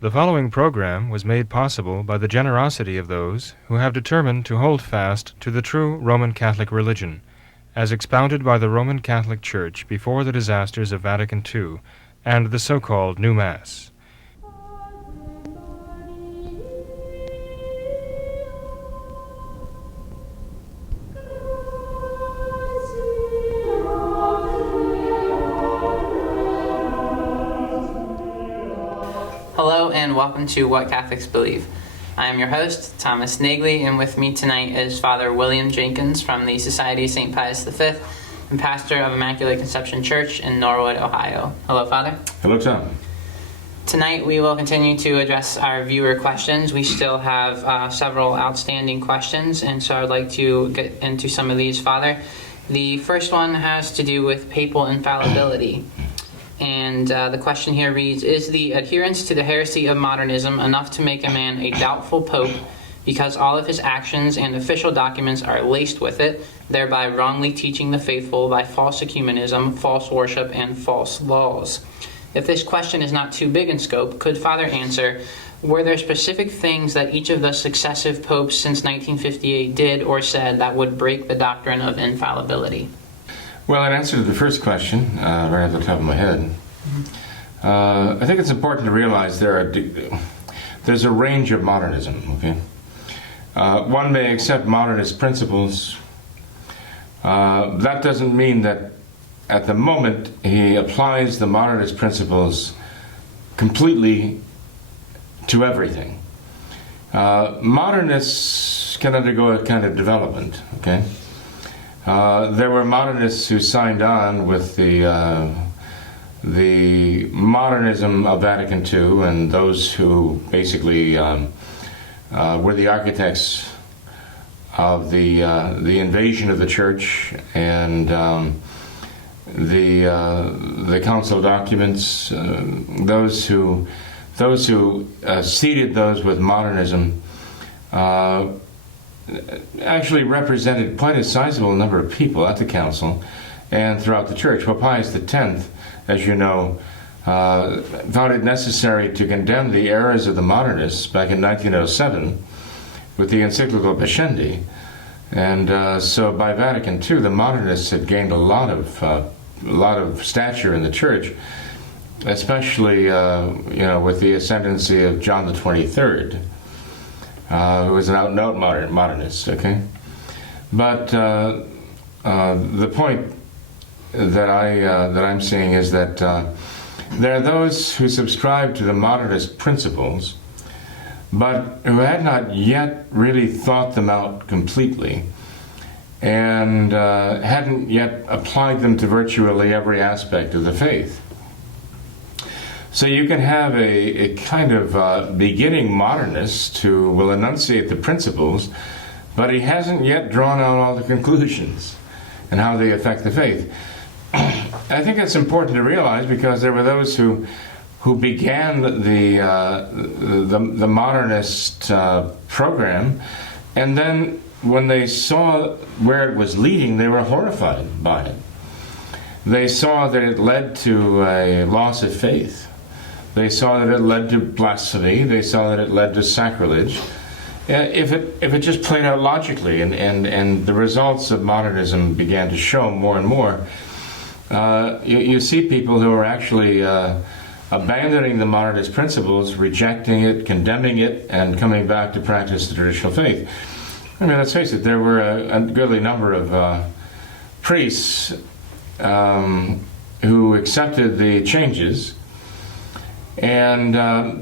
The following program was made possible by the generosity of those who have determined to hold fast to the true Roman Catholic religion, as expounded by the Roman Catholic Church before the disasters of Vatican II and the so-called New Mass. Hello and welcome to What Catholics Believe. I am your host, Thomas Nagley, and with me tonight is Father William Jenkins from the Society of St. Pius V and pastor of Immaculate Conception Church in Norwood, Ohio. Hello, Father. Hello, Tom. Tonight we will continue to address our viewer questions. We still have several outstanding questions, and so I'd like to get into some of these, Father. The first one has to do with papal infallibility. And the question here reads, is the adherence to the heresy of modernism enough to make a man a doubtful pope because all of his actions and official documents are laced with it, thereby wrongly teaching the faithful by false ecumenism, false worship, and false laws? If this question is not too big in scope, could Father answer, were there specific things that each of the successive popes since 1958 did or said that would break the doctrine of infallibility? Well, in answer to the first question, right off the top of my head, I think it's important to realize there's a range of modernism. Okay, one may accept modernist principles. That doesn't mean that at the moment he applies the modernist principles completely to everything. Modernists can undergo a kind of development. Okay. There were modernists who signed on with the modernism of Vatican II, and those who basically were the architects of the invasion of the Church and the council documents. Those who seeded those with modernism. Actually represented quite a sizable number of people at the council and throughout the church. Well, Pius X, as you know, found it necessary to condemn the errors of the modernists back in 1907 with the encyclical Pascendi. And so by Vatican II, the modernists had gained a lot of stature in the church, especially with the ascendancy of John the 23rd. Who was an out-and-out modernist, okay? But the point that I'm seeing is that there are those who subscribe to the modernist principles, but who had not yet really thought them out completely, and hadn't yet applied them to virtually every aspect of the faith. So you can have a kind of beginning modernist who will enunciate the principles, but he hasn't yet drawn out all the conclusions and how they affect the faith. I think it's important to realize, because there were those who began the modernist program, and then when they saw where it was leading, they were horrified by it. They saw that it led to a loss of faith. They saw that it led to blasphemy. They saw that it led to sacrilege. If it just played out logically, and the results of modernism began to show more and more, you see people who are actually abandoning the modernist principles, rejecting it, condemning it, and coming back to practice the traditional faith. I mean, let's face it, there were a goodly number of priests who accepted the changes, and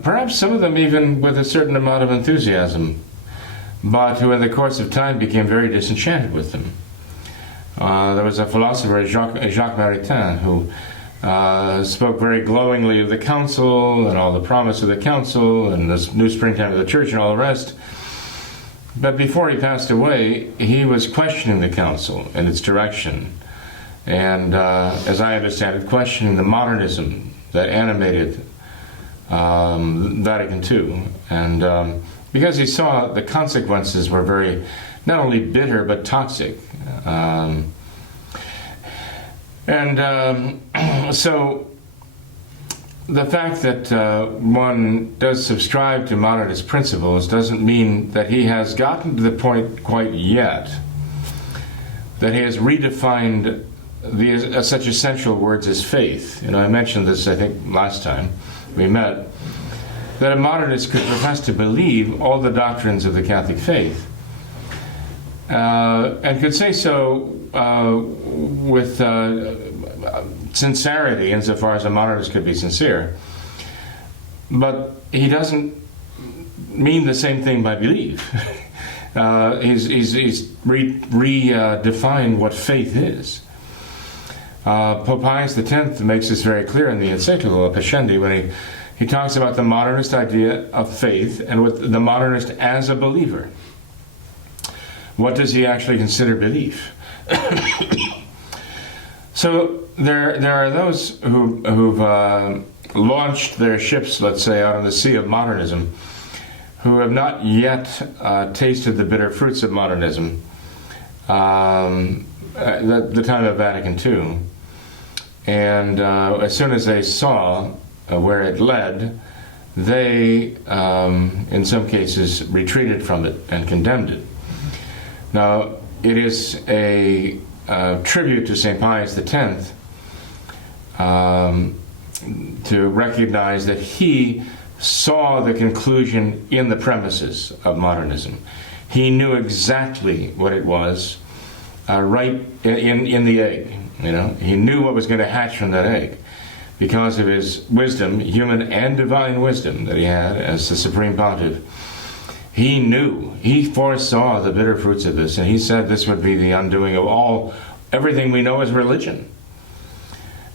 perhaps some of them even with a certain amount of enthusiasm, but who in the course of time became very disenchanted with them. There was a philosopher, Jacques Maritain, who spoke very glowingly of the council and all the promise of the council and the new springtime of the church and all the rest. But before he passed away, he was questioning the council and its direction, and as I understand it, questioning the modernism that animated Vatican II, and because he saw the consequences were very, not only bitter, but toxic. So the fact that one does subscribe to modernist principles doesn't mean that he has gotten to the point quite yet that he has redefined such essential words as faith. I mentioned this, I think, last time we met, that a modernist could profess to believe all the doctrines of the Catholic faith, and could say so with sincerity, insofar as a modernist could be sincere. But he doesn't mean the same thing by belief. He's redefined what faith is. Pope Pius X makes this very clear in the encyclical Pascendi when he talks about the modernist idea of faith and with the modernist as a believer. What does he actually consider belief? So there are those who've launched their ships, let's say, out on the sea of modernism, who have not yet tasted the bitter fruits of modernism at the time of Vatican II. And as soon as they saw where it led, they, in some cases, retreated from it and condemned it. Now, it is a tribute to St. Pius X to recognize that he saw the conclusion in the premises of modernism. He knew exactly what it was right in the egg. He knew what was going to hatch from that egg because of his wisdom, human and divine wisdom that he had as the Supreme Pontiff. He knew, he foresaw the bitter fruits of this, and he said this would be the undoing of everything we know as religion.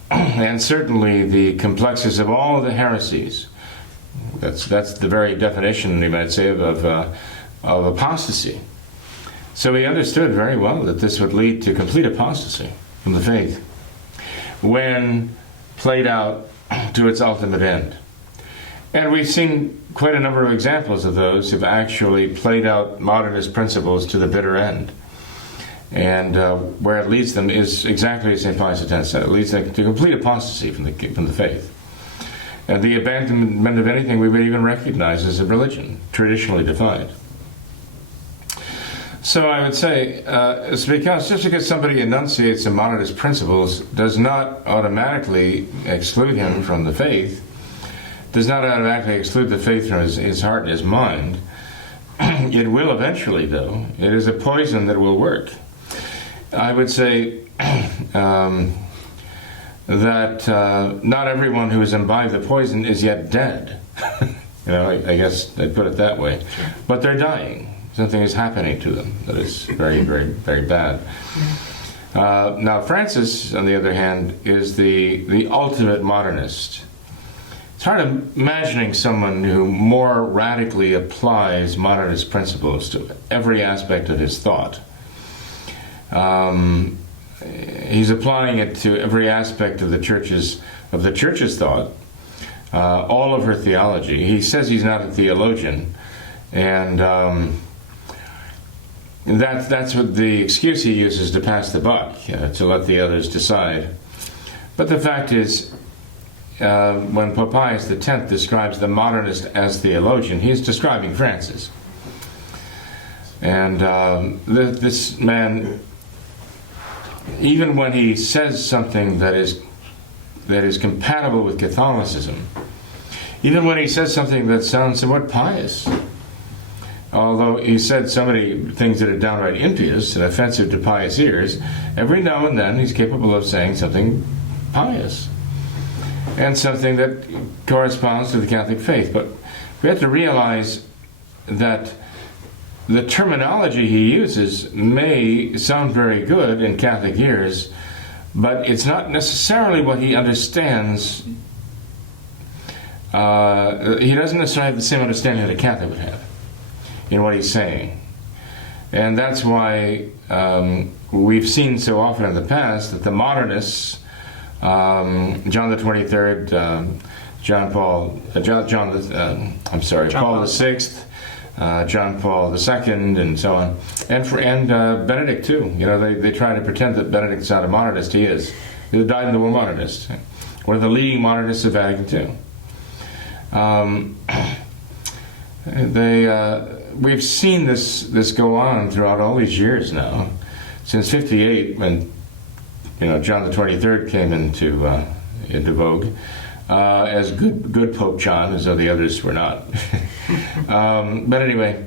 And certainly the complexes of all of the heresies. That's the very definition, you might say, of apostasy. So he understood very well that this would lead to complete apostasy from the faith when played out to its ultimate end. And we've seen quite a number of examples of those who've actually played out modernist principles to the bitter end. And where it leads them is exactly as St. Pius X said. It leads them to complete apostasy from the faith. And the abandonment of anything we would even recognize as a religion, traditionally defined. So I would say, just because somebody enunciates some modernist principles does not automatically exclude him from the faith, does not automatically exclude the faith from his heart and his mind. It will eventually, though. It is a poison that will work. I would say that not everyone who has imbibed the poison is yet dead. I guess I'd put it that way. Sure. But they're dying. Something is happening to them that is very, very, very bad. Now, Francis, on the other hand, is the ultimate modernist. It's hard imagining someone who more radically applies modernist principles to every aspect of his thought. He's applying it to every aspect of the church's thought, all of her theology. He says he's not a theologian, and that's what the excuse he uses to pass the buck, to let the others decide. But the fact is, when Pope Pius X describes the modernist as theologian, he's describing Francis. And this man, even when he says something that is compatible with Catholicism, even when he says something that sounds somewhat pious, although he said so many things that are downright impious and offensive to pious ears, every now and then he's capable of saying something pious and something that corresponds to the Catholic faith. But we have to realize that the terminology he uses may sound very good in Catholic ears, but it's not necessarily what he understands. He doesn't necessarily have the same understanding that a Catholic would have in what he's saying. And that's why we've seen so often in the past that the modernists, John the 23rd, Paul VI, John Paul II, and so on, and Benedict too. They try to pretend that Benedict's not a modernist. He is. He died in the war modernist. One of the leading modernists of Vatican II. Um, we've seen this go on throughout all these years now, since '58, when John the 23rd came into vogue, as good Pope John, as though the others were not. But anyway,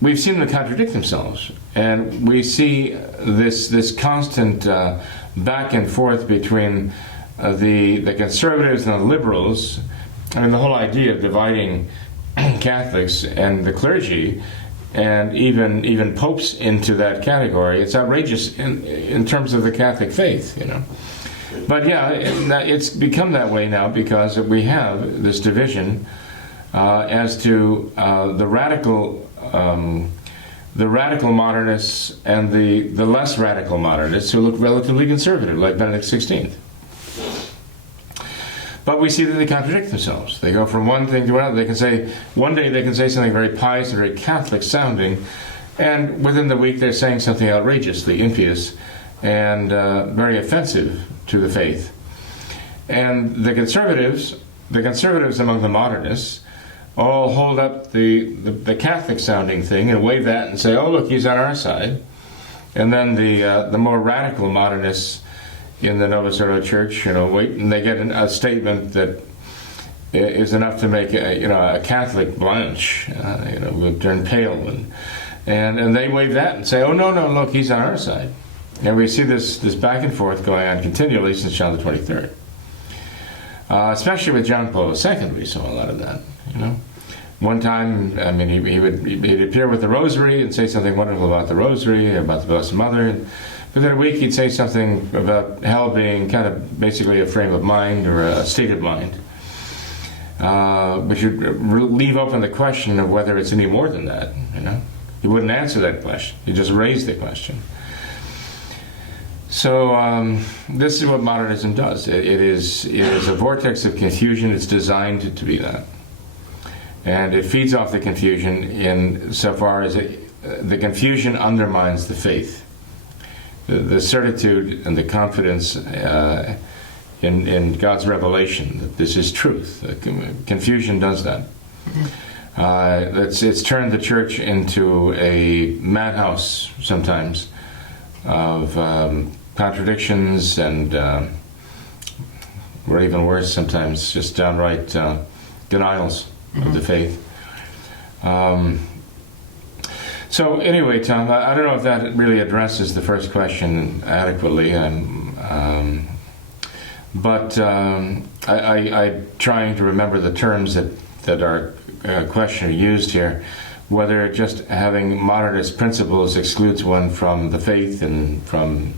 we've seen them contradict themselves, and we see this constant back and forth between the conservatives and the liberals. I mean, the whole idea of dividing Catholics and the clergy, and even popes into that category, it's outrageous in terms of the Catholic faith, But yeah, it's become that way now because we have this division as to the radical modernists and the less radical modernists who look relatively conservative, like Benedict XVI. But we see that they contradict themselves. They go from one thing to another. One day they can say something very pious and very Catholic sounding, and within the week they're saying something outrageously impious and very offensive to the faith. And the conservatives among the modernists, all hold up the Catholic sounding thing and wave that and say, "Oh, look, he's on our side." And then the more radical modernists in the Novus Ordo Church, wait, and they get a statement that is enough to make a Catholic blanch, will turn pale, and they wave that and say, "Oh, no, look, he's on our side." And we see this back and forth going on continually since John the 23rd. Especially with John Paul II, we saw a lot of that. One time, I mean, he'd appear with the Rosary and say something wonderful about the Rosary, about the Blessed Mother, and within a week he'd say something about hell being kind of basically a frame of mind or a state of mind, which would leave open the question of whether it's any more than that. He wouldn't answer that question. He just raised the question. So this is what modernism does. It is a vortex of confusion. It's designed to be that. And it feeds off the confusion in so far as the confusion undermines the faith. The certitude and the confidence in God's revelation that this is truth. Confusion does that. It's turned the church into a madhouse sometimes of contradictions and, or even worse sometimes, just downright denials of the faith. So anyway, Tom, I don't know if that really addresses the first question adequately, but I'm trying to remember the terms that our questioner used here, whether just having modernist principles excludes one from the faith and from...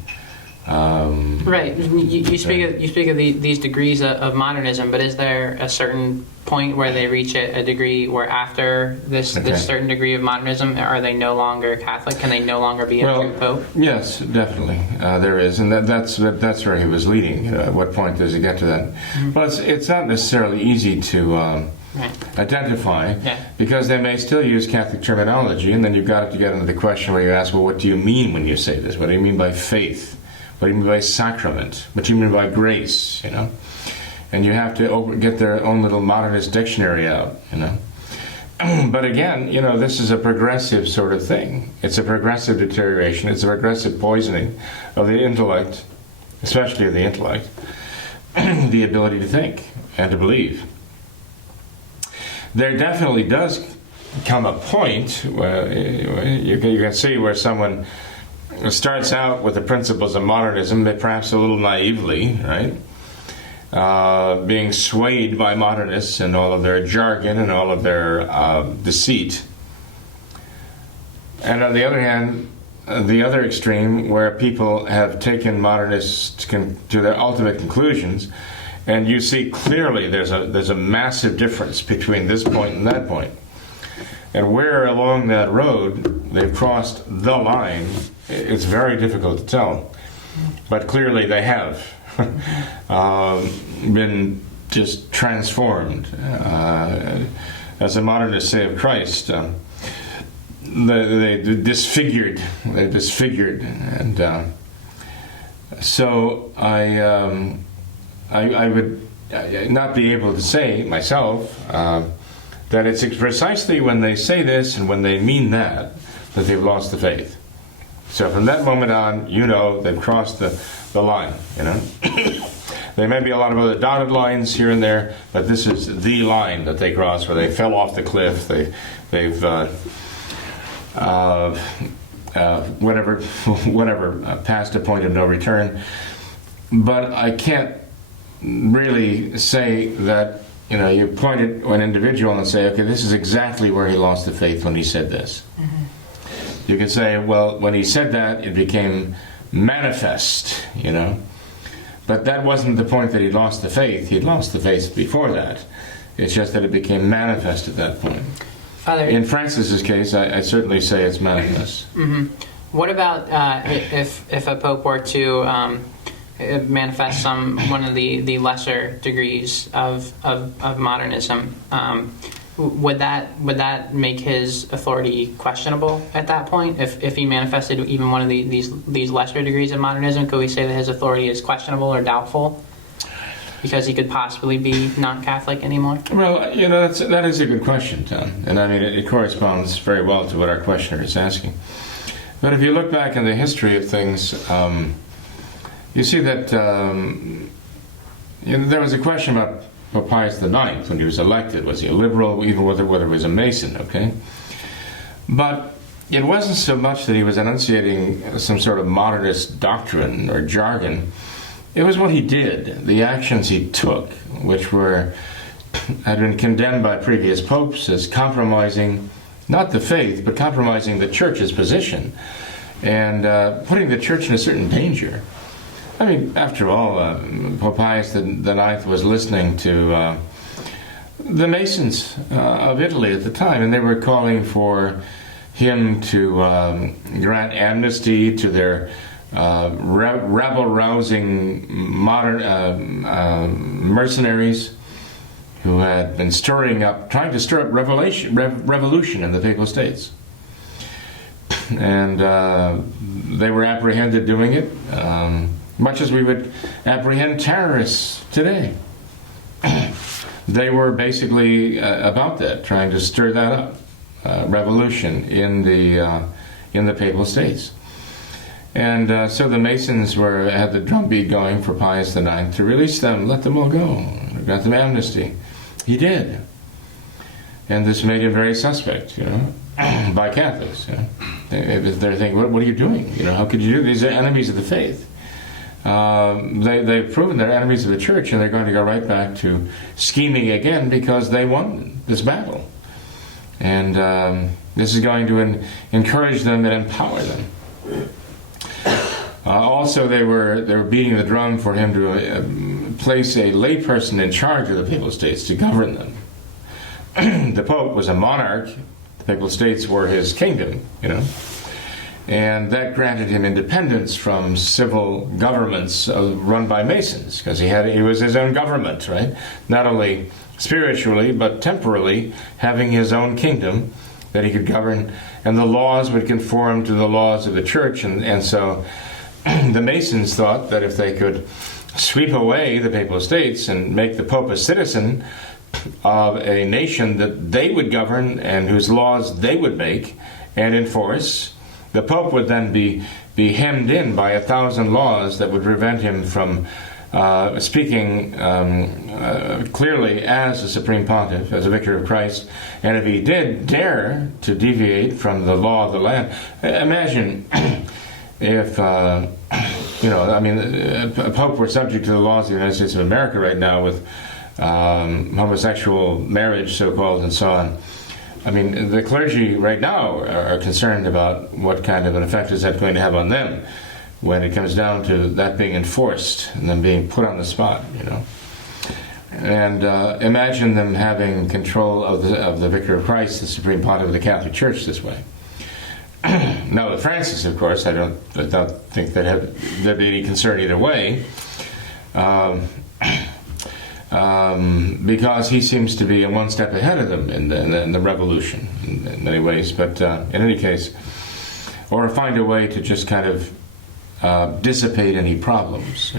Right. You speak of these degrees of modernism, but is there a certain point where they reach a degree where after this certain degree of modernism, are they no longer Catholic? Can they no longer be a true pope? Yes, definitely. There is, and that's where he was leading. At what point does he get to that? Mm-hmm. But it's not necessarily easy to identify, because they may still use Catholic terminology, and then you've got to get into the question where you ask, well, what do you mean when you say this? What do you mean by faith? What do you mean by sacrament? What do you mean by grace? And you have to get their own little modernist dictionary out. But again, this is a progressive sort of thing. It's a progressive deterioration. It's a progressive poisoning of the intellect, especially of the intellect, the ability to think and to believe. There definitely does come a point where you can see where someone starts out with the principles of modernism, but perhaps a little naively, right? Being swayed by modernists and all of their jargon and all of their deceit. And on the other hand, the other extreme, where people have taken modernists to their ultimate conclusions, and you see clearly there's a massive difference between this point and that point. And where along that road they've crossed the line, it's very difficult to tell. But clearly they have been just transformed. As the modernists say of Christ, they disfigured. They're disfigured. And so I would not be able to say myself that it's precisely when they say this and when they mean that they've lost the faith. So from that moment on, they've crossed the line, There may be a lot of other dotted lines here and there, but this is the line that they crossed where they fell off the cliff. They've past a point of no return. But I can't really say that, you point at an individual and say, okay, this is exactly where he lost the faith when he said this. Mm-hmm. You could say, well, when he said that, it became manifest, But that wasn't the point that he lost the faith. He'd lost the faith before that. It's just that it became manifest at that point. Father, in Francis's case, I certainly say it's manifest. Mm-hmm. What about if a pope were to manifest one of the lesser degrees of modernism? Would that make his authority questionable at that point? If he manifested even one of these lesser degrees of modernism, could we say that his authority is questionable or doubtful because he could possibly be non-Catholic anymore? Well, that is a good question, Tom, and I mean it corresponds very well to what our questioner is asking. But if you look back in the history of things, you see that there was a question about Pope Pius IX when he was elected. Was he a liberal, even whether he was a Mason, okay? But it wasn't so much that he was enunciating some sort of modernist doctrine or jargon. It was what he did, the actions he took, which had been condemned by previous popes as compromising, not the faith, but compromising the church's position and putting the church in a certain danger. I mean, after all, Pope Pius IX was listening to the Masons of Italy at the time, and they were calling for him to grant amnesty to their rabble-rousing modern mercenaries who had been trying to stir up revolution in the Papal States. And they were apprehended doing it, much as we would apprehend terrorists today. They were basically about that, trying to stir that up, revolution in the Papal States. And so the Masons had the drumbeat going for Pius IX to release them, let them all go, grant them amnesty. He did. And this made him very suspect, by Catholics. They're thinking, what are you doing? How could you do this? These are enemies of the faith. They've proven they're enemies of the church, and they're going to go right back to scheming again because they won this battle. And this is going to encourage them and empower them. Also, they were beating the drum for him to place a layperson in charge of the Papal States to govern them. The Pope was a monarch. The Papal States were his kingdom, and that granted him independence from civil governments run by Masons, because he was his own government, right? Not only spiritually, but temporally, having his own kingdom that he could govern, and the laws would conform to the laws of the church, and so the Masons thought that if they could sweep away the Papal States and make the Pope a citizen of a nation that they would govern and whose laws they would make and enforce, the Pope would then be hemmed in by 1,000 laws that would prevent him from speaking clearly as a Supreme Pontiff, as a Vicar of Christ. And if he did dare to deviate from the law of the land, imagine if, a Pope were subject to the laws of the United States of America right now with homosexual marriage, so-called, and so on. I mean, the clergy right now are concerned about what kind of an effect is that going to have on them when it comes down to that being enforced and them being put on the spot, And imagine them having control of the Vicar of Christ, the Supreme Pontiff of the Catholic Church, this way. Now, with Francis, of course, I don't think there'd be any concern either way. Because he seems to be one step ahead of them in the revolution in many ways. But in any case, or find a way to just kind of dissipate any problems,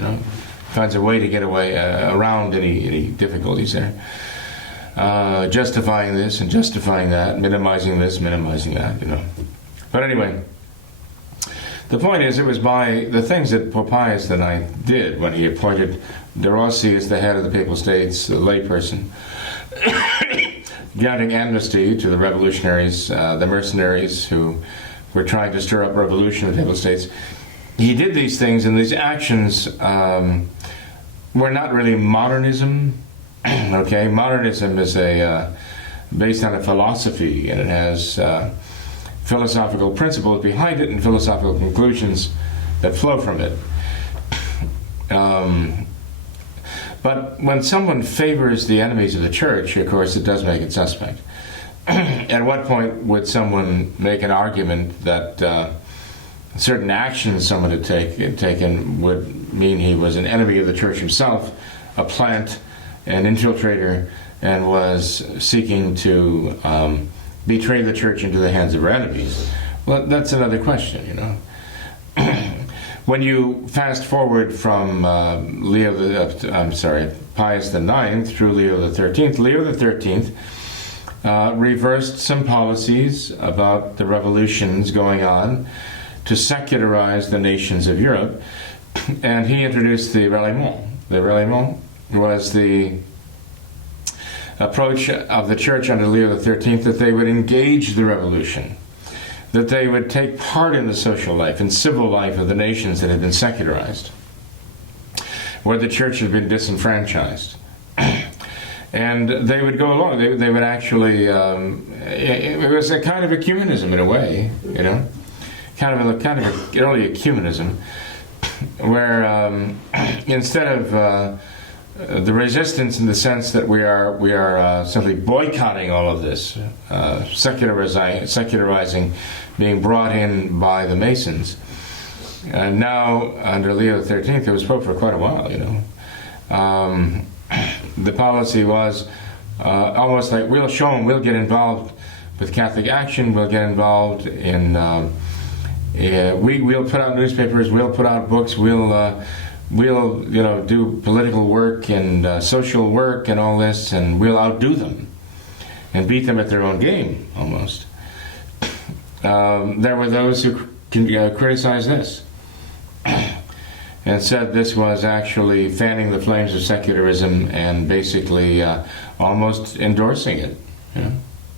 finds a way to get away around any difficulties there. Justifying this and justifying that, minimizing this, minimizing that, But anyway, the point is, it was by the things that Pope Pius IX did when he appointed De Rossi as the head of the Papal States, a layperson, granting amnesty to the revolutionaries, the mercenaries who were trying to stir up revolution in the Papal States. He did these things, and these actions were not really modernism. Okay, modernism is based on a philosophy, and it has philosophical principles behind it and philosophical conclusions that flow from it. But when someone favors the enemies of the church, of course, it does make it suspect. At what point would someone make an argument that certain actions someone had taken would mean he was an enemy of the church himself, a plant, an infiltrator, and was seeking to betray the church into the hands of her enemies? Well, that's another question, When you fast forward from Pius IX through Leo XIII, Leo XIII reversed some policies about the revolutions going on to secularize the nations of Europe, and he introduced the Relement. The Relement was the approach of the church under Leo XIII that they would engage the revolution, that they would take part in the social life and civil life of the nations that had been secularized, where the church had been disenfranchised. And they would go along. They would actually, it was a kind of ecumenism in a way, kind of an early ecumenism, where instead of the resistance in the sense that we are simply boycotting all of this, secularizing being brought in by the Masons. And now, under Leo XIII, who was Pope for quite a while, the policy was almost like, we'll show them, we'll get involved with Catholic action, we'll get involved in, we'll put out newspapers, we'll put out books, we'll do political work and social work and all this, and we'll outdo them and beat them at their own game, almost. There were those who criticized this and said this was actually fanning the flames of secularism and basically almost endorsing it,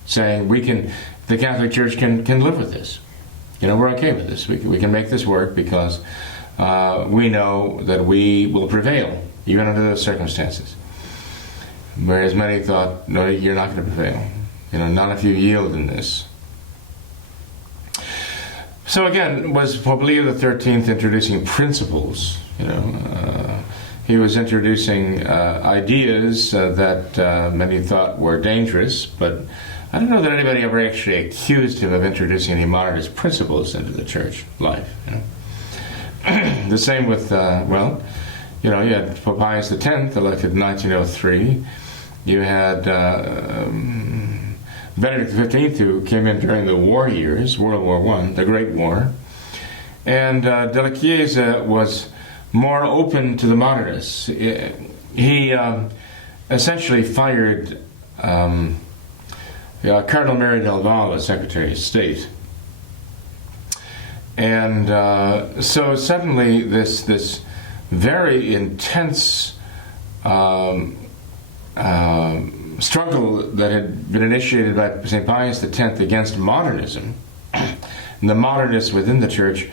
saying the Catholic Church can live with this. We're okay with this. We can make this work because we know that we will prevail, even under those circumstances. Whereas many thought, no, you're not going to prevail. Not if you yield in this. So again, was Pope Leo XIII introducing principles? He was introducing ideas that many thought were dangerous, but I don't know that anybody ever actually accused him of introducing any modernist principles into the church life. The same with, you had Pope Pius X, elected in 1903. You had Benedict XV, who came in during the war years, World War I, the Great War. And Della Chiesa was more open to the modernists. He essentially fired Cardinal Mary del Valle as Secretary of State. And so suddenly this very intense struggle that had been initiated by St. Pius X against modernism, and the modernists within the church,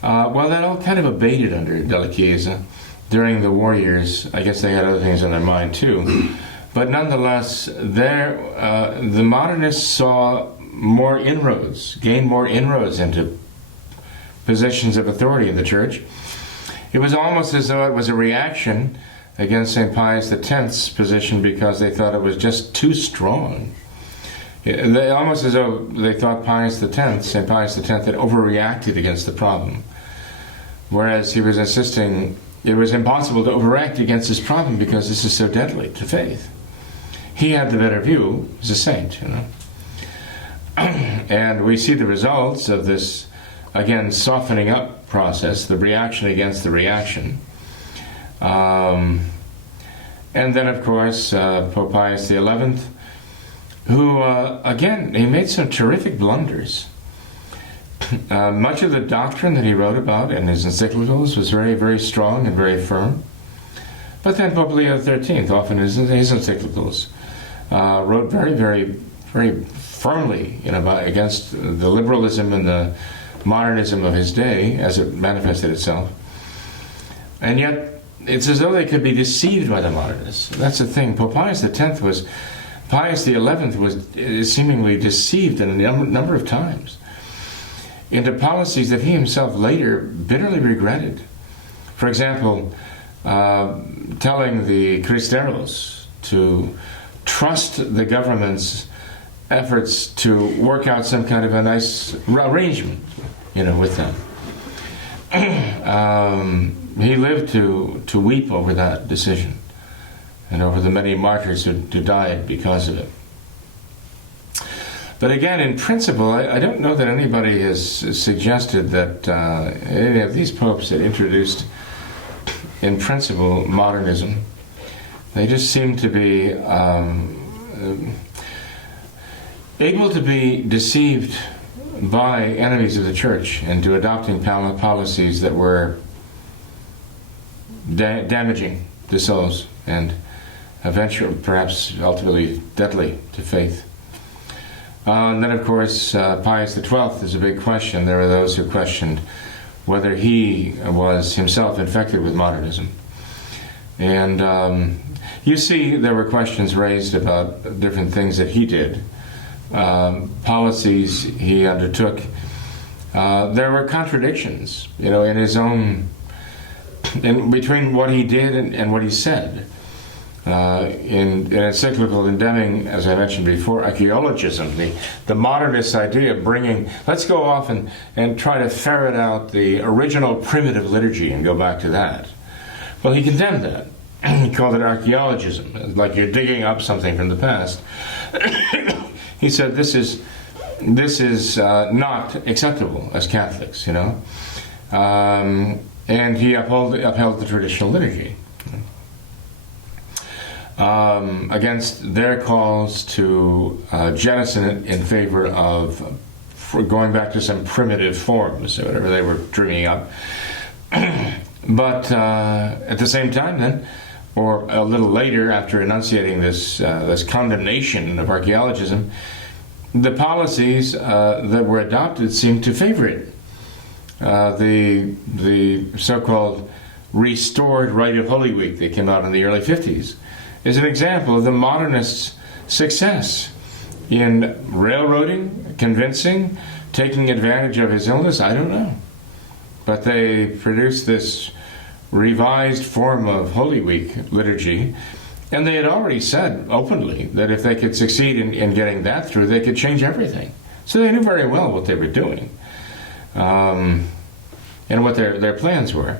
that all kind of abated under Della Chiesa during the war years. I guess they had other things on their mind too. But nonetheless, the modernists saw more inroads, gained more inroads into positions of authority in the church. It was almost as though it was a reaction against St. Pius X's position because they thought it was just too strong. Almost as though they thought St. Pius X had overreacted against the problem. Whereas he was insisting it was impossible to overact against this problem because this is so deadly to faith. He had the better view as a saint, And we see the results of this, again, softening up process, the reaction against the reaction. And then, of course, Pope Pius XI, who, again, he made some terrific blunders. Much of the doctrine that he wrote about in his encyclicals was very, very strong and very firm. But then Pope Leo XIII, often in his encyclicals, wrote very, very, very firmly, against the liberalism and the modernism of his day as it manifested itself. And yet, it's as though they could be deceived by the modernists. That's the thing. Pope Pius X was seemingly deceived in a number of times into policies that he himself later bitterly regretted. For example, telling the Cristeros to trust the government's efforts to work out some kind of a nice arrangement, with them. He lived to weep over that decision and over the many martyrs who died because of it. But again, in principle, I don't know that anybody has suggested that any of these popes had introduced, in principle, modernism. They just seem to be able to be deceived by enemies of the Church into adopting policies that were damaging to souls and eventually, perhaps ultimately, deadly to faith. And then, of course, Pius XII is a big question. There are those who questioned whether he was himself infected with modernism. And you see, there were questions raised about different things that he did, policies he undertook. There were contradictions, in his own, between what he did and what he said. In encyclical condemning, as I mentioned before, archaeologism, the modernist idea of bringing, let's go off and try to ferret out the original primitive liturgy and go back to that. Well, he condemned that. He called it archaeologism, like you're digging up something from the past. He said this is not acceptable as Catholics, and he upheld the traditional liturgy. Against their calls to jettison it in favor of going back to some primitive forms, or whatever they were dreaming up. But at the same time then, or a little later, after enunciating this condemnation of archaeologism, the policies that were adopted seemed to favor it. The so-called restored Rite of Holy Week that came out in the early 50s is an example of the modernists' success in railroading, convincing, taking advantage of his illness. I don't know. But they produced this revised form of Holy Week liturgy, and they had already said openly that if they could succeed in getting that through, they could change everything. So they knew very well what they were doing, and what their plans were.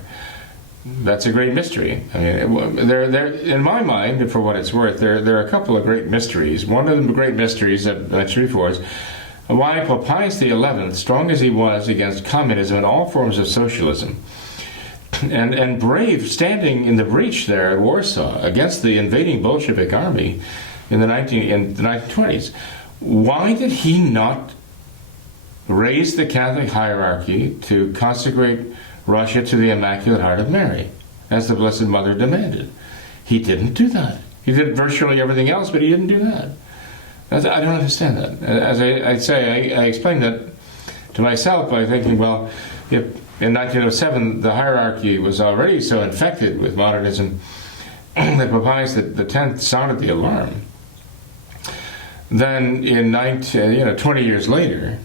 That's a great mystery. I mean, they're in my mind, for what it's worth, there are a couple of great mysteries. One of the great mysteries that I mentioned before is why Pope Pius XI, strong as he was against communism and all forms of socialism, and brave, standing in the breach there at Warsaw against the invading Bolshevik army in the 1920s, why did he not raise the Catholic hierarchy to consecrate Russia to the Immaculate Heart of Mary, as the Blessed Mother demanded? He didn't do that. He did virtually everything else, but he didn't do that. I don't understand that. As I explained that to myself by thinking, well, if in 1907 the hierarchy was already so infected with modernism that Pope Pius X sounded the alarm, then in 20 years later,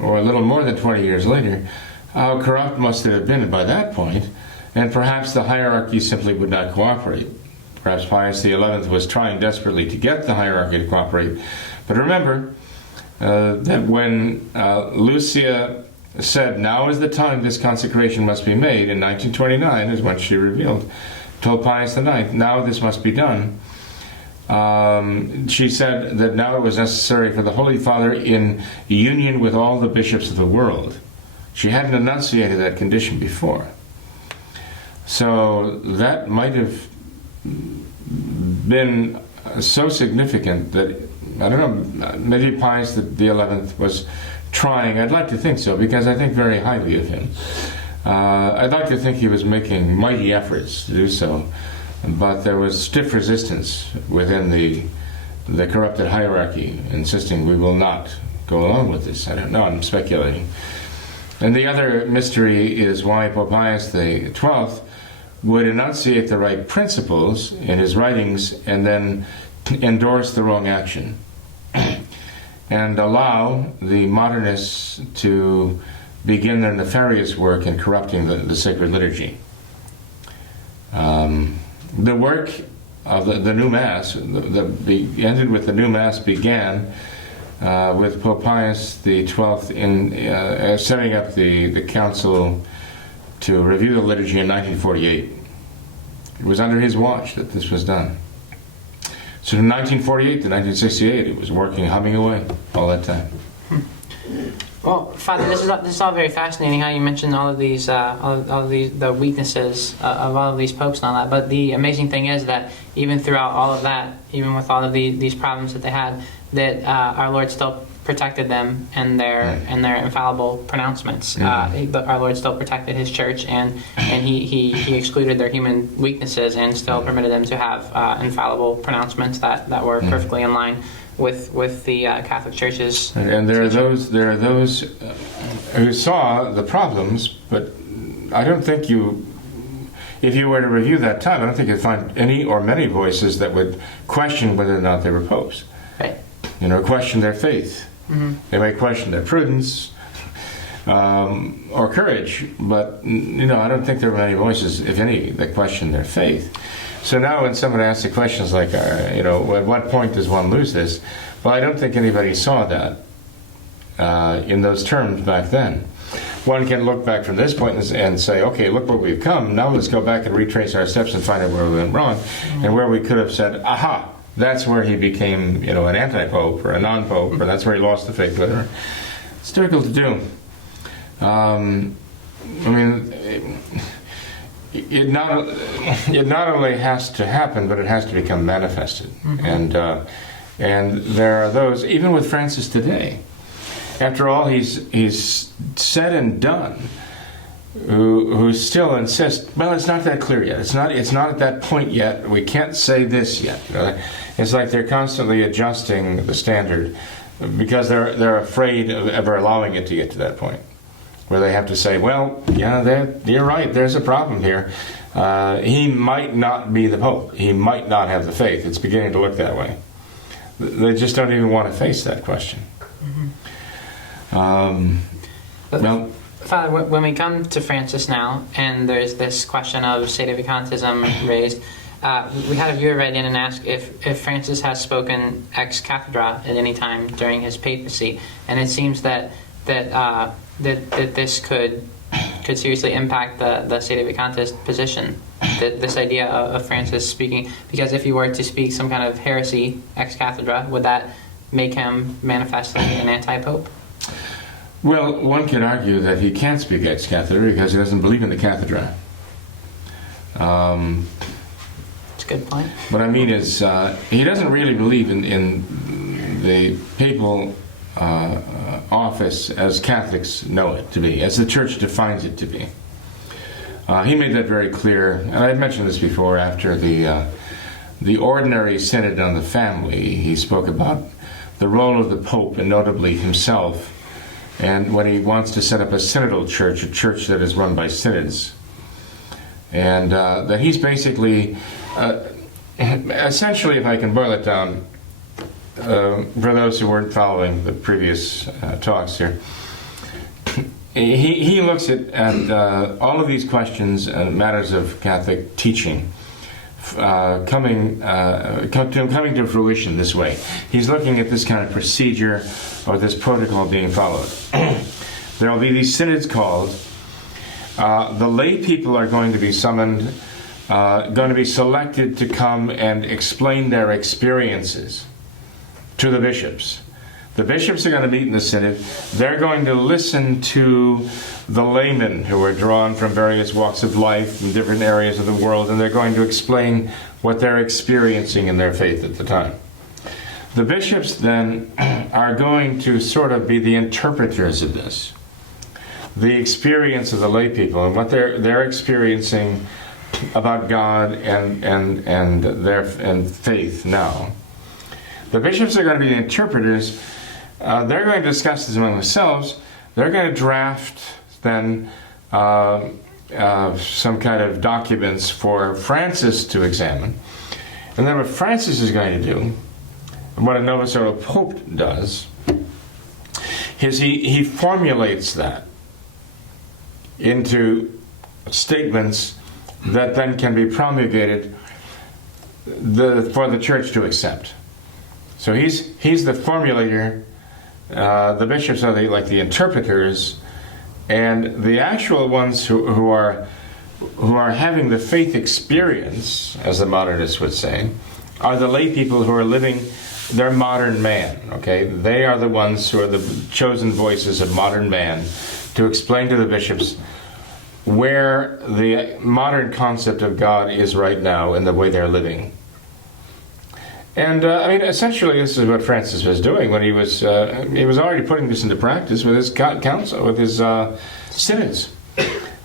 or a little more than 20 years later, how corrupt must it have been by that point, and perhaps the hierarchy simply would not cooperate. Perhaps Pius XI was trying desperately to get the hierarchy to cooperate. But remember that when Lucia said, now is the time this consecration must be made, in 1929 is when she revealed, told Pius IX, now this must be done. She said that now it was necessary for the Holy Father in union with all the bishops of the world. She hadn't enunciated that condition before. So that might have been so significant that, I don't know, maybe Pius the 11th was trying. I'd like to think so, because I think very highly of him. I'd like to think he was making mighty efforts to do so, but there was stiff resistance within the corrupted hierarchy, insisting we will not go along with this. I don't know, I'm speculating. And the other mystery is why Pope Pius the 12th would enunciate the right principles in his writings and then endorse the wrong action and allow the modernists to begin their nefarious work in corrupting the sacred liturgy. The work of the new Mass, ended with the new Mass, began with Pope Pius the 12th in setting up the council to review the liturgy in 1948. It was under his watch that this was done. So from 1948 to 1968, it was working, humming away all that time. Well, Father, this is all very fascinating. How you mentioned all of these, the weaknesses of all of these popes and all that. But the amazing thing is that even throughout all of that, even with all of these problems that they had, that our Lord still protected them and their infallible pronouncements. Our Lord still protected His church, and he excluded their human weaknesses and still permitted them to have infallible pronouncements that were perfectly in line with the Catholic Church's. And there are those who saw the problems, but I don't think if you were to review that time, I don't think you'd find any or many voices that would question whether or not they were popes. Right. Question their faith. They may question their prudence or courage, but I don't think there were many voices, if any, that questioned their faith. So now when someone asks the questions like, at what point does one lose this? Well, I don't think anybody saw that in those terms back then. One can look back from this point and say, okay, look where we've come. Now let's go back and retrace our steps and find out where we went wrong, and where we could have said, aha, that's where he became, an anti-pope or a non-pope, or that's where he lost the faith. It's difficult to do. It not only has to happen, but it has to become manifested. And there are those, even with Francis today, after all he's said and done, who still insist, well, it's not that clear yet. It's not at that point yet. We can't say this yet. It's like they're constantly adjusting the standard because they're afraid of ever allowing it to get to that point where they have to say, well, yeah, you're right. There's a problem here. He might not be the Pope. He might not have the faith. It's beginning to look that way. They just don't even want to face that question. Well. Father, when we come to Francis now, and there's this question of sedevacantism raised, we had a viewer write in and ask if Francis has spoken ex cathedra at any time during his papacy, and it seems that this could seriously impact the sedevacantist position. This idea of Francis speaking, because if he were to speak some kind of heresy ex cathedra, would that make him manifestly an anti-pope? Well, one can argue that he can't speak ex cathedra because he doesn't believe in the cathedra. That's a good point. What I mean is, he doesn't really believe in the papal office as Catholics know it to be, as the Church defines it to be. He made that very clear, and I've mentioned this before. After the ordinary synod on the family, he spoke about the role of the Pope, and notably himself, and when he wants to set up a synodal church, a church that is run by synods. And that he's basically, essentially, if I can boil it down, for those who weren't following the previous talks here, he looks at all of these questions and matters of Catholic teaching coming to fruition this way. He's looking at this kind of procedure or this protocol being followed. There will be these synods called. The lay people are going to be summoned, going to be selected to come and explain their experiences to the bishops. The bishops are going to meet in the synod. They're going to listen to the laymen who are drawn from various walks of life in different areas of the world, and they're going to explain what they're experiencing in their faith at the time. The bishops then are going to sort of be the interpreters of this, the experience of the lay people and what they're experiencing about God and their faith now. The bishops are going to be the interpreters. They're going to discuss this among themselves. They're going to draft then some kind of documents for Francis to examine. And then what Francis is going to do, and what a Novus Ordo Pope does, is he formulates that into statements that then can be promulgated for the church to accept. So he's the formulator. The bishops are like the interpreters, and the actual ones who are having the faith experience, as the modernists would say, are the lay people who are living their modern man. Okay, they are the ones who are the chosen voices of modern man to explain to the bishops where the modern concept of God is right now in the way they're living. And essentially, this is what Francis was doing when he was already putting this into practice with his council, with his synods.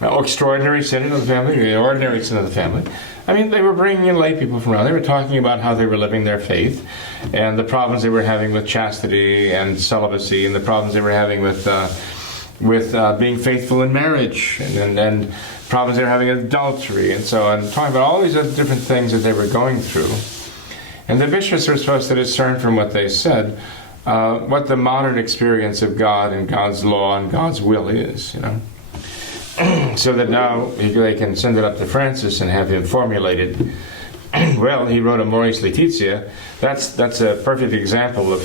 Extraordinary synod of the family, the ordinary synod of the family. They were bringing in lay people from around. They were talking about how they were living their faith, and the problems they were having with chastity and celibacy, and the problems they were having with being faithful in marriage, and problems they were having with adultery, and so on. Talking about all these other different things that they were going through. And the bishops are supposed to discern from what they said what the modern experience of God and God's law and God's will is, so that now they can send it up to Francis and have him formulated. Well, he wrote Amoris Laetitia. That's a perfect example of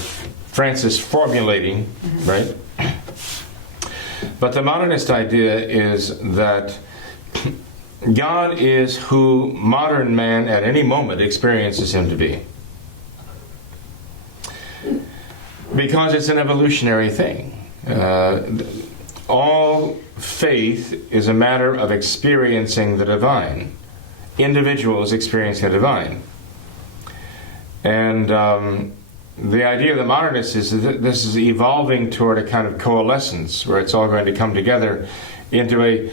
Francis formulating, right? But the modernist idea is that God is who modern man at any moment experiences him to be. Because it's an evolutionary thing. All faith is a matter of experiencing the divine. Individuals experiencing the divine. And the idea of the modernists is that this is evolving toward a kind of coalescence where it's all going to come together into a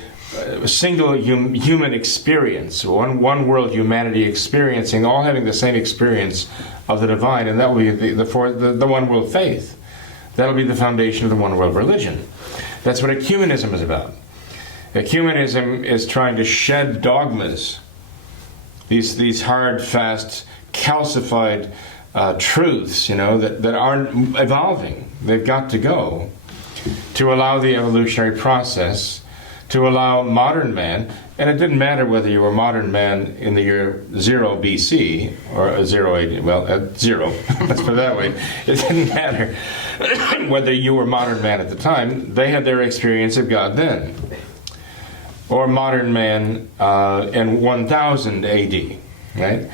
single human experience, one world humanity experiencing, all having the same experience of the divine, and that will be the one world faith. That will be the foundation of the one world religion. That's what ecumenism is about. Ecumenism is trying to shed dogmas, these hard, fast, calcified truths, that aren't evolving. They've got to go to allow the evolutionary process, to allow modern man, and it didn't matter whether you were modern man in the year 0 BC or 0 AD, well, at 0, let's put it that way. It didn't matter whether you were modern man at the time. They had their experience of God then. Or modern man in 1000 AD, right?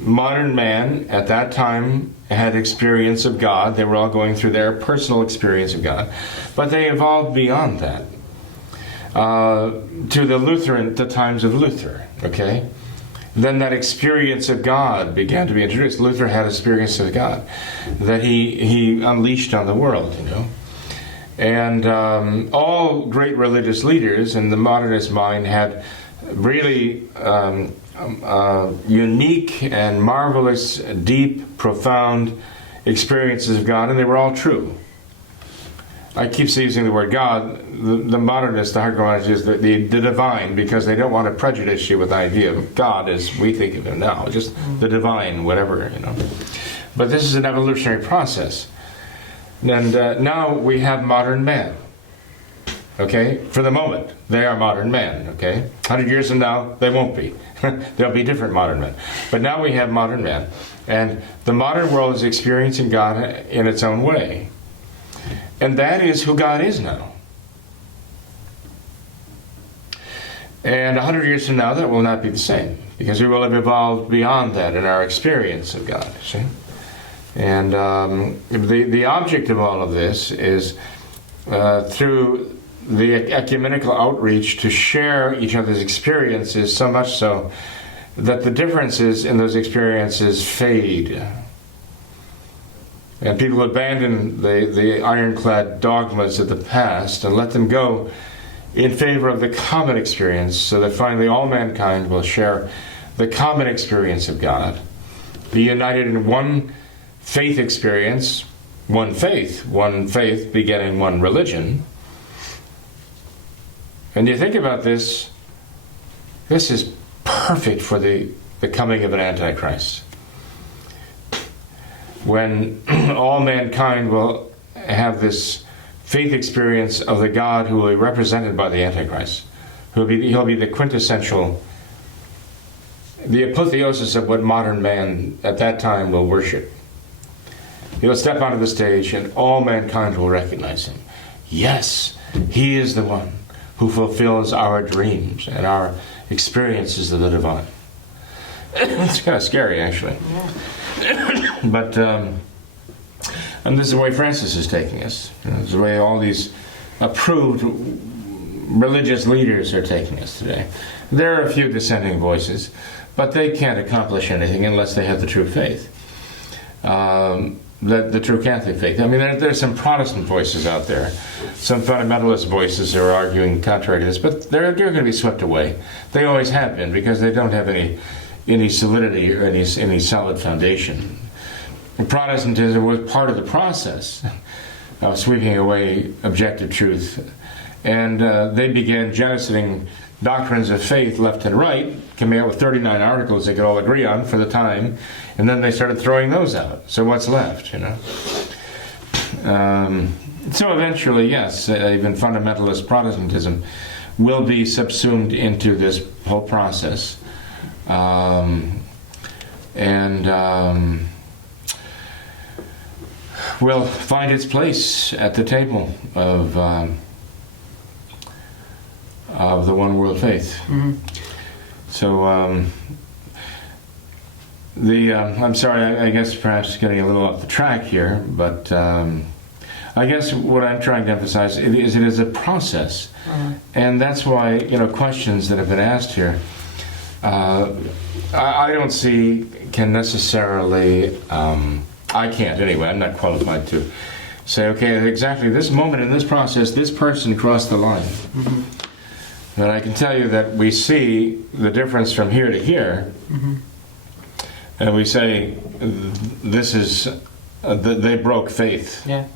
Modern man at that time had experience of God. They were all going through their personal experience of God. But they evolved beyond that. To the times of Luther, okay? Then that experience of God began to be introduced. Luther had experience of God that he unleashed on the world, And all great religious leaders in the modernist mind had really unique and marvelous, deep, profound experiences of God, and they were all true. I keep using the word God. The modernists, the hardcore is the divine, because they don't want to prejudice you with the idea of God as we think of him now, just the divine, whatever, But this is an evolutionary process. And now we have modern man. Okay? For the moment, they are modern man. Okay? 100 years from now, they won't be. There'll be different modern men. But now we have modern man. And the modern world is experiencing God in its own way. And that is who God is now. And 100 years from now, that will not be the same, because we will have evolved beyond that in our experience of God. See? And the object of all of this is through the ecumenical outreach to share each other's experiences, so much so that the differences in those experiences fade. And people abandon the ironclad dogmas of the past and let them go in favor of the common experience, so that finally all mankind will share the common experience of God, be united in one faith experience, one faith begetting one religion. And you think about this, this is perfect for the coming of an Antichrist. When all mankind will have this faith experience of the God who will be represented by the Antichrist. He'll be the quintessential, the apotheosis of what modern man at that time will worship. He'll step onto the stage and all mankind will recognize him. Yes, he is the one who fulfills our dreams and our experiences of the divine. It's kind of scary, actually. Yeah. But and this is the way Francis is taking us. This is the way all these approved religious leaders are taking us today. There are a few dissenting voices, but they can't accomplish anything unless they have the true faith, the true Catholic faith. I mean, there's some Protestant voices out there, some fundamentalist voices who are arguing contrary to this, but they're going to be swept away. They always have been, because they don't have any solidity or any solid foundation. Protestantism was part of the process of sweeping away objective truth, and they began jettisoning doctrines of faith left and right, coming out with 39 articles they could all agree on for the time, and then they started throwing those out. So what's left, you know? So eventually, yes, even fundamentalist Protestantism will be subsumed into this whole process, will find its place at the table of the one world faith. Mm-hmm. So I'm sorry, I guess perhaps getting a little off the track here, but I guess what I'm trying to emphasize is it is a process, and that's why, you know, questions that have been asked here, I don't see can necessarily. I can't anyway. I'm not qualified to say, okay, at exactly this moment in this process, this person crossed the line. Mm-hmm. But I can tell you that we see the difference from here to here, mm-hmm. and we say this is they broke faith. Yeah.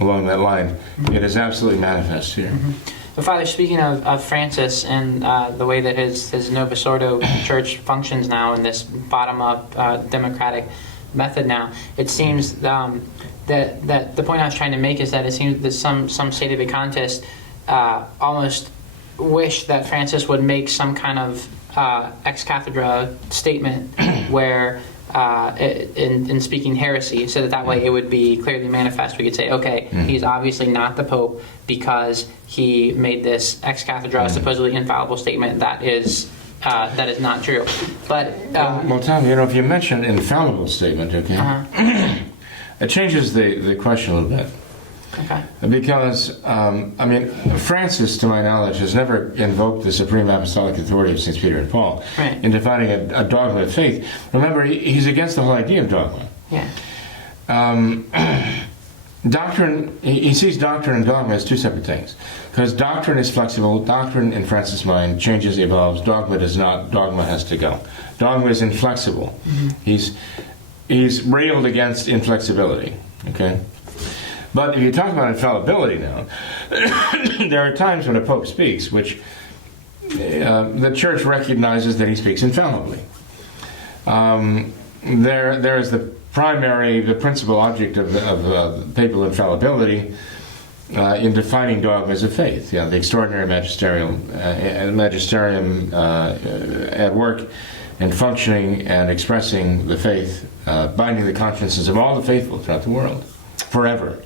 Along that line, mm-hmm. It is absolutely manifest here. Mm-hmm. But Father, speaking of Francis and the way that his Novus Ordo Church functions now in this bottom-up democratic method now, it seems that the point I was trying to make is that it seems that some state of the contest almost wish that Francis would make some kind of ex cathedra statement where in speaking heresy, so that way it would be clearly manifest. We could say, okay, he's obviously not the Pope because he made this ex cathedra supposedly infallible statement that is not true. But well, Tom, you know, if you mention infallible statement, okay, it changes the question a little bit. Okay. Because I mean, Francis, to my knowledge, has never invoked the supreme apostolic authority of Saints Peter and Paul in defining a dogma of faith. Remember, he's against the whole idea of dogma. Yeah. Doctrine, he sees doctrine and dogma as two separate things. Because doctrine is flexible. Doctrine, in Francis' mind, changes, evolves. Dogma does not. Dogma has to go. Dogma is inflexible. Mm-hmm. He's railed against inflexibility. Okay. But if you talk about infallibility now, there are times when a pope speaks, which the church recognizes that he speaks infallibly. There is the principal object of papal infallibility in defining dogmas of faith. You know, the extraordinary magisterium at work and functioning and expressing the faith, binding the consciences of all the faithful throughout the world, forever.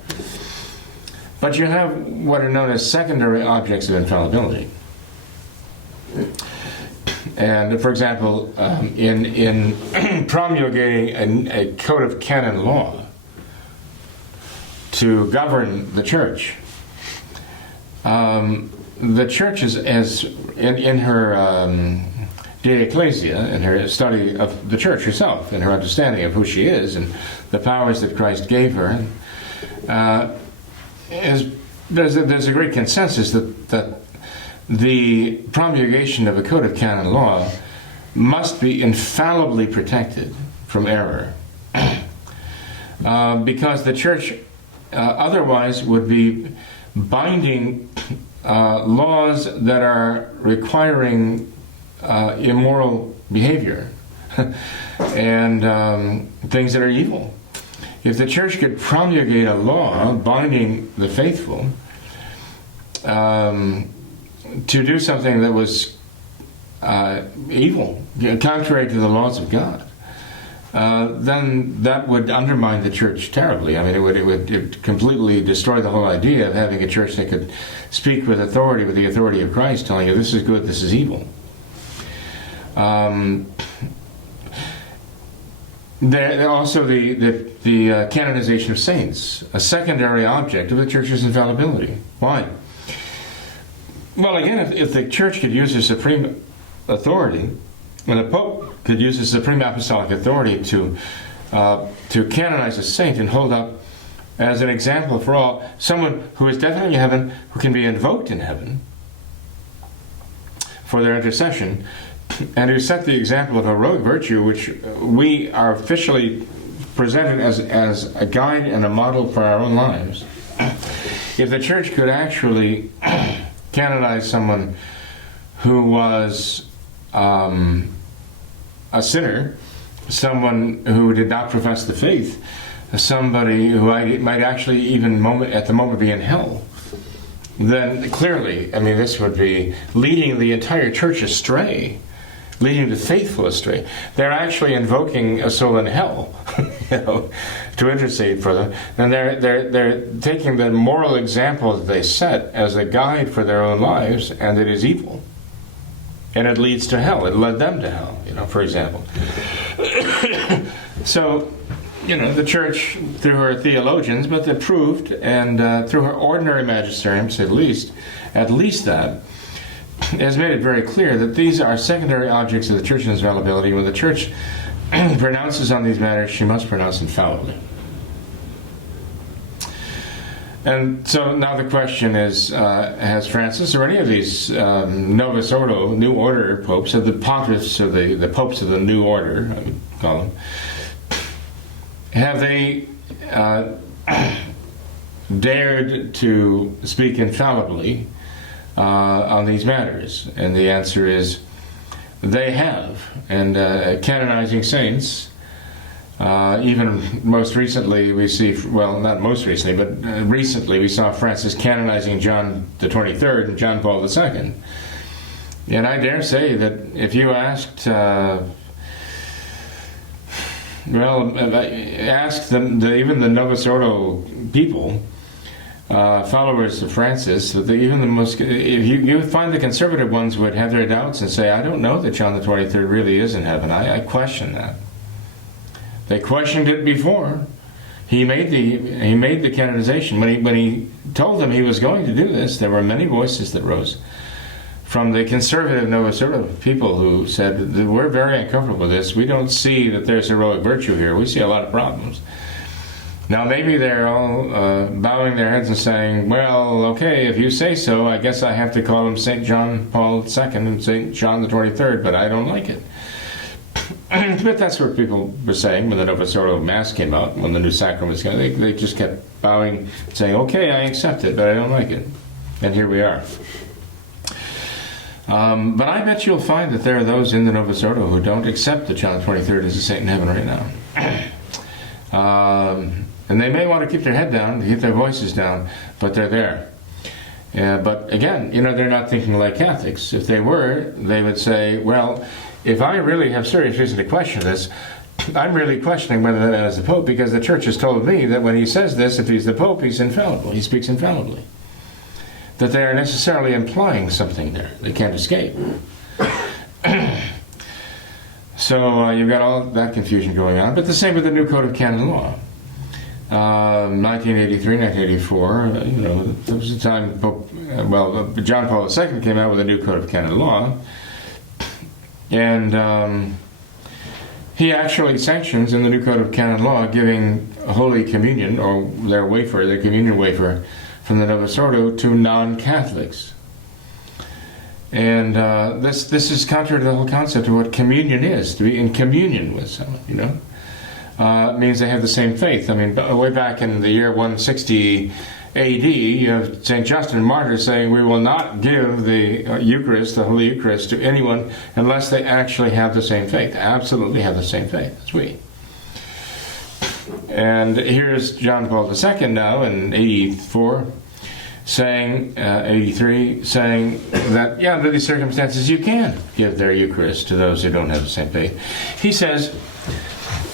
But you have what are known as secondary objects of infallibility. And for example, in promulgating a code of canon law to govern the church, the church is in her De Ecclesia, in her study of the church herself, in her understanding of who she is and the powers that Christ gave her, there's a great consensus that the promulgation of a code of canon law must be infallibly protected from error, because the church otherwise would be binding laws that are requiring immoral behavior and things that are evil. If the church could promulgate a law binding the faithful to do something that was evil, contrary to the laws of God, then that would undermine the church terribly. I mean, it would completely destroy the whole idea of having a church that could speak with authority, with the authority of Christ, telling you this is good, this is evil. Also, the canonization of saints, a secondary object of the church's infallibility. Why? Well, again, if the church could use the supreme authority, and the Pope could use the supreme apostolic authority to canonize a saint and hold up as an example for all, someone who is definitely in heaven, who can be invoked in heaven for their intercession, and who set the example of heroic virtue, which we are officially presented as a guide and a model for our own lives. If the church could actually canonize someone who was a sinner, someone who did not profess the faith, somebody who might actually even at the moment be in hell, then clearly, I mean, this would be leading the entire church astray, leading the faithful astray. They're actually invoking a soul in hell, to intercede for them, and they're taking the moral example that they set as a guide for their own lives, and it is evil, and it leads to hell. It led them to hell, for example. So, the church, through her theologians, but approved, and through her ordinary magisteriums, at least that, has made it very clear that these are secondary objects of the church's infallibility. When the church pronounces on these matters, she must pronounce infallibly. And so now the question is, has Francis or any of these Novus Ordo, New Order popes, or the pontiffs, or the popes of the New Order, I would call them, have they dared to speak infallibly on these matters? And the answer is they have. And canonizing saints, even most recently we see, well, not most recently, but recently we saw Francis canonizing John the 23rd and John Paul II. And I dare say that if you asked, ask them, even the Novus Ordo people, followers of Francis, even the most, if you find the conservative ones would have their doubts and say, I don't know that John the 23rd really is in heaven. I question that. They questioned it before. He made the canonization. When he told them he was going to do this, there were many voices that rose from the conservative Novus Ordo people who said that we're very uncomfortable with this. We don't see that there's heroic virtue here. We see a lot of problems. Now maybe they're all bowing their heads and saying, well, okay, if you say so, I guess I have to call him St. John Paul II and St. John the 23rd, but I don't like it. But that's what people were saying when the Novus Ordo Mass came out, when the new sacraments came out. They just kept bowing, saying, okay, I accept it, but I don't like it. And here we are. But I bet you'll find that there are those in the Novus Ordo who don't accept that John the 23rd is a saint in heaven right now. And they may want to keep their head down, keep their voices down, but they're there. But again, they're not thinking like Catholics. If they were, they would say, well, if I really have serious reason to question this, I'm really questioning whether that is the Pope, because the Church has told me that when he says this, if he's the Pope, he's infallible. He speaks infallibly. That they are necessarily implying something there. They can't escape. So you've got all that confusion going on. But the same with the new Code of Canon Law. 1983, 1984, there was a time John Paul II came out with a new Code of Canon Law, and he actually sanctions in the new Code of Canon Law giving Holy Communion, or their communion wafer, from the Novus Ordo to non-Catholics. And this is contrary to the whole concept of what communion is, to be in communion with someone, It means they have the same faith. I mean, way back in the year 160 AD, you have St. Justin Martyr saying, we will not give the Eucharist, the Holy Eucharist, to anyone unless they actually have the same faith, absolutely have the same faith as we. And here's John Paul II now in 84, saying, 83, saying that, under these circumstances you can give their Eucharist to those who don't have the same faith. He says,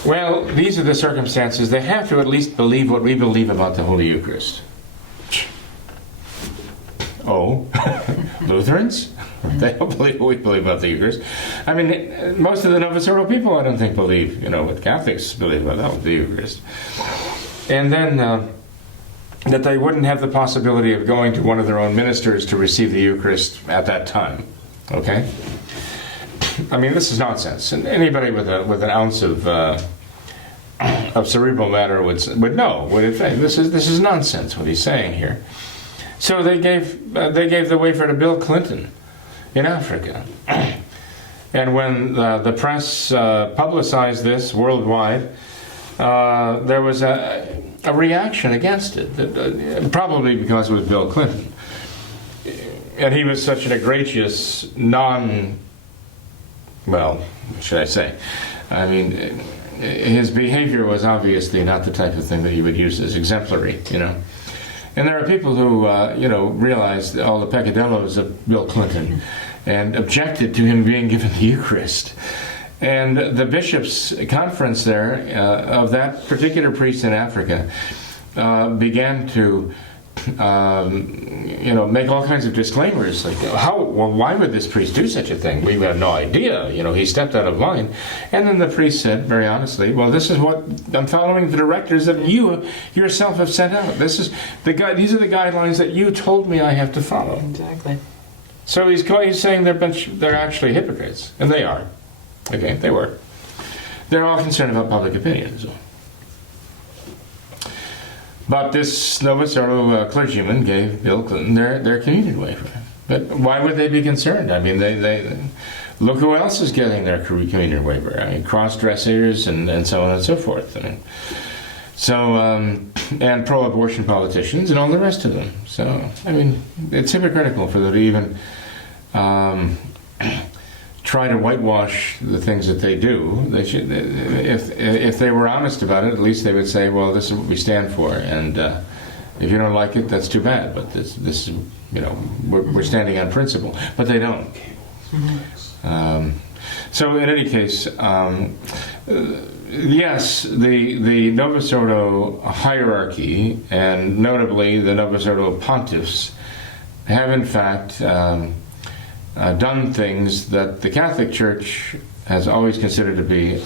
well, these are the circumstances. They have to at least believe what we believe about the Holy Eucharist. Oh, Lutherans? They don't believe what we believe about the Eucharist. I mean, most of the Novus Ordo people, I don't think, believe, what Catholics believe about the Eucharist. And then that they wouldn't have the possibility of going to one of their own ministers to receive the Eucharist at that time. Okay? I mean, this is nonsense. And anybody with an ounce of cerebral matter would know. This is nonsense, what he's saying here. So they gave the wafer to Bill Clinton in Africa. And when the press publicized this worldwide, there was a reaction against it, probably because it was Bill Clinton. And he was such an egregious, what should I say? I mean, his behavior was obviously not the type of thing that you would use as exemplary, And there are people who, realized all the peccadillos of Bill Clinton and objected to him being given the Eucharist. And the bishops' conference there of that particular priest in Africa began to make all kinds of disclaimers, like, why would this priest do such a thing? We have no idea, he stepped out of line. And then the priest said, very honestly, well, this is what I'm following the directives that you yourself have sent out. These are the guidelines that you told me I have to follow. Exactly. So he's saying they're actually hypocrites, and they are. Okay, they were. They're all concerned about public opinion, so. But this Novus Ordo clergyman gave Bill Clinton their communion wafer. But why would they be concerned? I mean, they look who else is getting their communion wafer. I mean, cross-dressers and so on and so forth. I mean, and pro-abortion politicians and all the rest of them. So, I mean, it's hypocritical for them to even try to whitewash the things that they do. They should, if they were honest about it, at least they would say, well, this is what we stand for, and if you don't like it, that's too bad, but this is, we're standing on principle. But they don't. So in any case, yes, the Novus Ordo hierarchy, and notably the Novus Ordo pontiffs, have in fact done things that the Catholic Church has always considered to be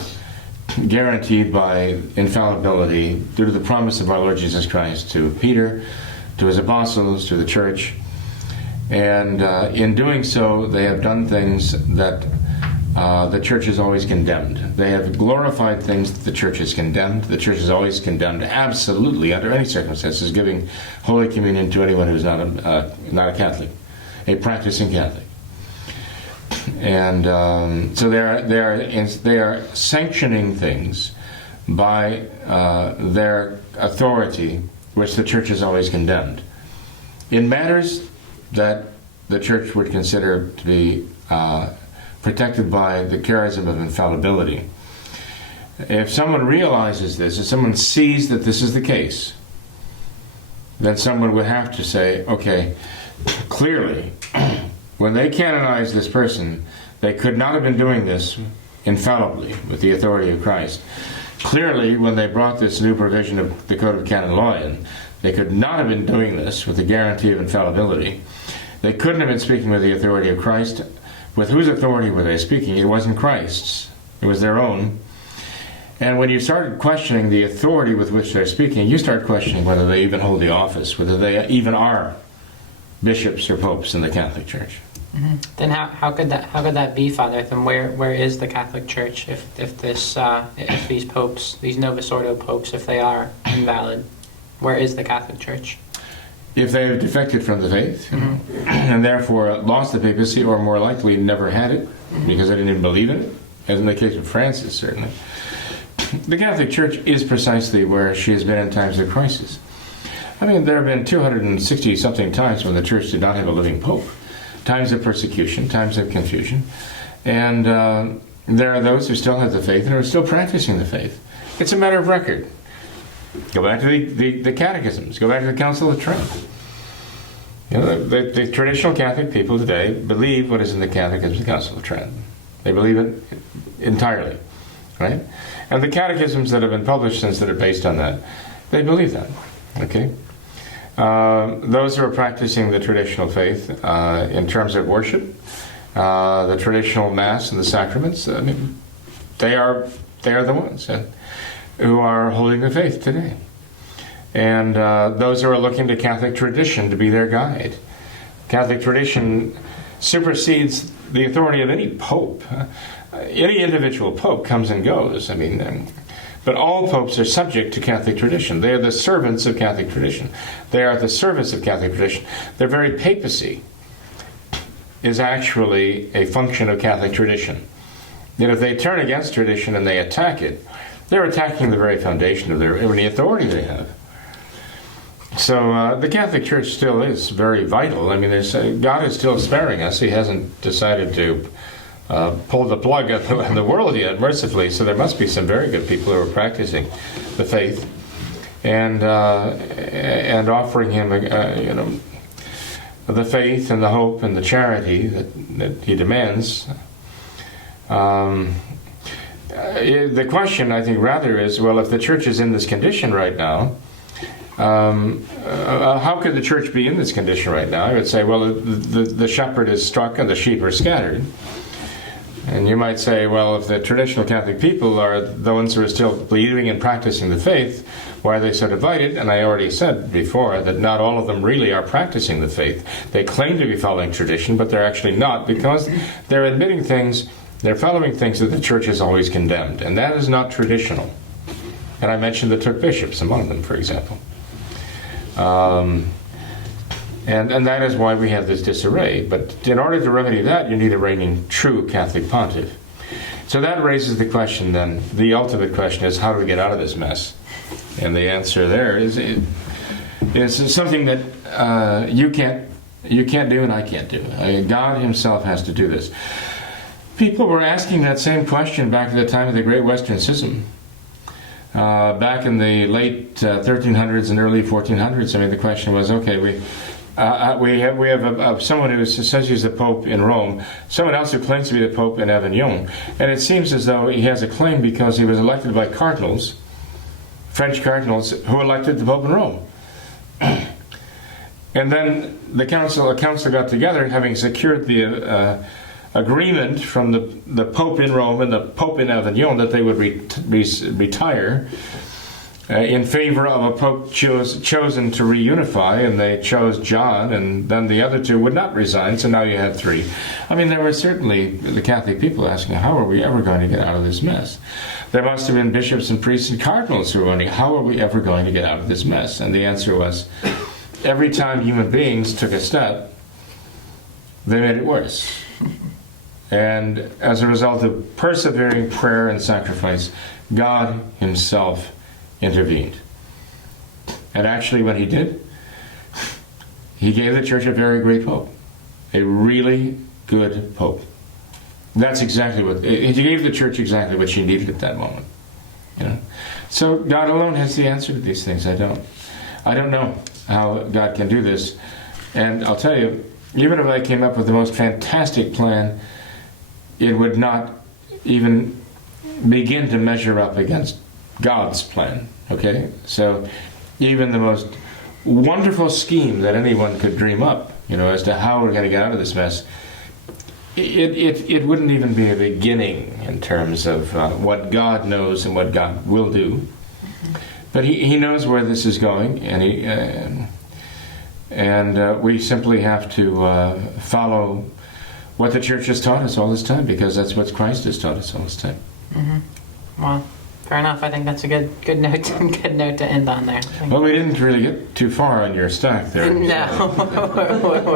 guaranteed by infallibility due to the promise of our Lord Jesus Christ to Peter, to his apostles, to the Church. And in doing so, they have done things that the Church has always condemned. They have glorified things that the Church has condemned. The Church has always condemned, absolutely, under any circumstances, giving Holy Communion to anyone who's not a Catholic, a practicing Catholic. And so they are sanctioning things by their authority, which the Church has always condemned, in matters that the Church would consider to be protected by the charism of infallibility. If someone realizes this, if someone sees that this is the case, then someone would have to say, okay, clearly, when they canonized this person, they could not have been doing this infallibly with the authority of Christ. Clearly, when they brought this new provision of the Code of Canon Law in, they could not have been doing this with the guarantee of infallibility. They couldn't have been speaking with the authority of Christ. With whose authority were they speaking? It wasn't Christ's. It was their own. And when you started questioning the authority with which they're speaking, you start questioning whether they even hold the office, whether they even are bishops or popes in the Catholic Church. Mm-hmm. Then how could that be, Father? Then where is the Catholic Church if these popes, these Novus Ordo popes, if they are invalid, where is the Catholic Church? If they have defected from the faith, mm-hmm. and therefore lost the papacy, or more likely never had it because they didn't even believe in it, as in the case of Francis, certainly. The Catholic Church is precisely where she has been in times of crisis. I mean, there have been 260-something times when the Church did not have a living pope. Times of persecution, times of confusion. And there are those who still have the faith and are still practicing the faith. It's a matter of record. Go back to the catechisms. Go back to the Council of Trent. You know, the traditional Catholic people today believe what is in the Catechism of the Council of Trent. They believe it entirely, right? And the catechisms that have been published since that are based on that, they believe that, okay? Those who are practicing the traditional faith in terms of worship, the traditional Mass and the sacraments, I mean, they are the ones who are holding the faith today. And those who are looking to Catholic tradition to be their guide. Catholic tradition supersedes the authority of any pope. Any individual pope comes and goes. I mean, but all popes are subject to Catholic tradition. They are the servants of Catholic tradition. They are the service of Catholic tradition. Their very papacy is actually a function of Catholic tradition. Yet if they turn against tradition and they attack it, they're attacking the very foundation of any authority they have. So the Catholic Church still is very vital. I mean, God is still sparing us. He hasn't decided to pull the plug on the world yet, mercifully. So there must be some very good people who are practicing the faith and offering Him, the faith and the hope and the charity that He demands. The question, I think, rather is, well, if the Church is in this condition right now, how could the Church be in this condition right now? I would say, well, the shepherd is struck and the sheep are scattered. And you might say, well, if the traditional Catholic people are the ones who are still believing and practicing the faith, why are they so divided? And I already said before that not all of them really are practicing the faith. They claim to be following tradition, but they're actually not, because they're admitting things, they're following things that the Church has always condemned. And that is not traditional. And I mentioned the Took bishops among them, for example. And that is why we have this disarray. But in order to remedy that, you need a reigning true Catholic pontiff. So that raises the question then, the ultimate question is, how do we get out of this mess? And the answer there is something that you can't do and I can't do. God Himself has to do this. People were asking that same question back at the time of the Great Western Schism. Back in the late 1300s and early 1400s, I mean, the question was, okay, we have someone who says he's the Pope in Rome, someone else who claims to be the Pope in Avignon, and it seems as though he has a claim because he was elected by cardinals, French cardinals, who elected the Pope in Rome. And then a council got together, having secured the agreement from the Pope in Rome and the Pope in Avignon that they would retire in favor of a Pope chosen to reunify, and they chose John, and then the other two would not resign, so now you have three. I mean, there were certainly the Catholic people asking, how are we ever going to get out of this mess? There must have been bishops and priests and cardinals who were wondering, how are we ever going to get out of this mess? And the answer was, every time human beings took a step, they made it worse. And as a result of persevering prayer and sacrifice, God Himself intervened. And actually what He did, He gave the Church a very great Pope. A really good Pope. That's exactly what, He gave the Church exactly what she needed at that moment. You know? So God alone has the answer to these things. I don't know how God can do this. And I'll tell you, even if I came up with the most fantastic plan, it would not even begin to measure up against God's plan, okay? So even the most wonderful scheme that anyone could dream up, as to how we're going to get out of this mess, It wouldn't even be a beginning in terms of what God knows and what God will do. But he knows where this is going, and we simply have to follow what the church has taught us all this time, because that's what Christ has taught us all this time. Mm-hmm. Well, fair enough. I think that's a good note to end on there. Well, we didn't really get too far on your stack there. No.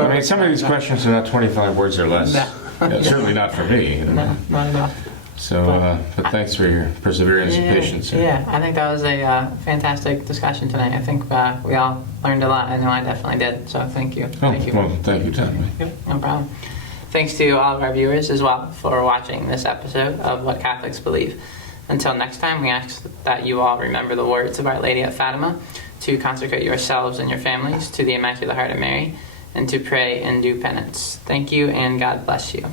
I mean, some of these questions are not 25 words or less. No. Certainly not for me. No, not at all. So, but thanks for your perseverance and patience. Yeah, I think that was a fantastic discussion tonight. I think we all learned a lot. I know I definitely did. So thank you. Thank you. Well, thank you, Tom. No problem. Thanks to all of our viewers as well for watching this episode of What Catholics Believe. Until next time, we ask that you all remember the words of Our Lady at Fatima, to consecrate yourselves and your families to the Immaculate Heart of Mary, and to pray and do penance. Thank you, and God bless you.